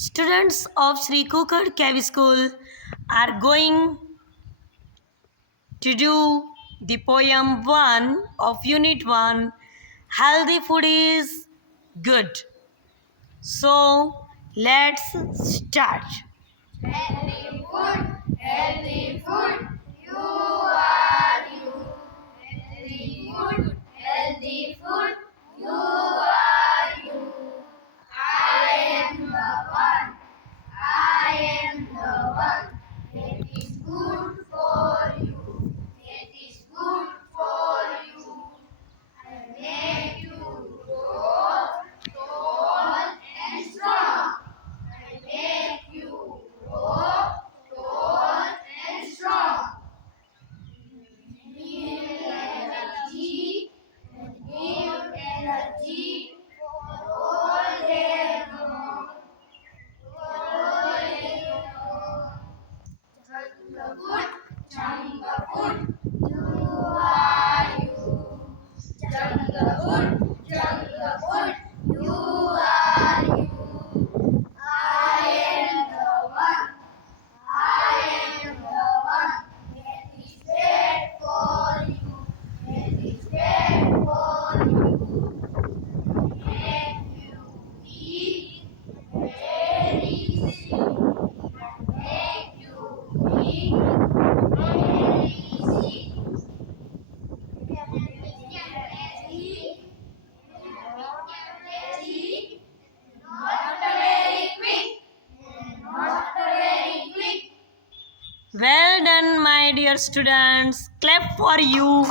Students of Sri Kukad KV School are going to do the poem 1 of Unit 1. Healthy food is good. So, let's start. Healthy food, healthy food, you are you. Healthy food, healthy food, you are you. I am the one, I am the one. It is good for you, it is good for you. I make you grow tall and strong. I make you grow tall and strong. Give energy for all day long. All day long. Changa food, you are you. Changa food, you are you. I am the one. I am the one that is there for you, that is there for you. Make you eat very easy, make you eat very easy. Not very quick, not very quick. Well done, my dear students. Clap for you.